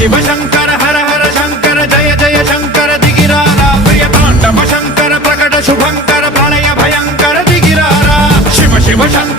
शिव शंकर हर हर शंकर जय जय शंकर दिगिरारा प्रिय तांडव शंकर प्रकट शुभंकर प्रलय भयंकर दिगिरारा शिव शिव शंकर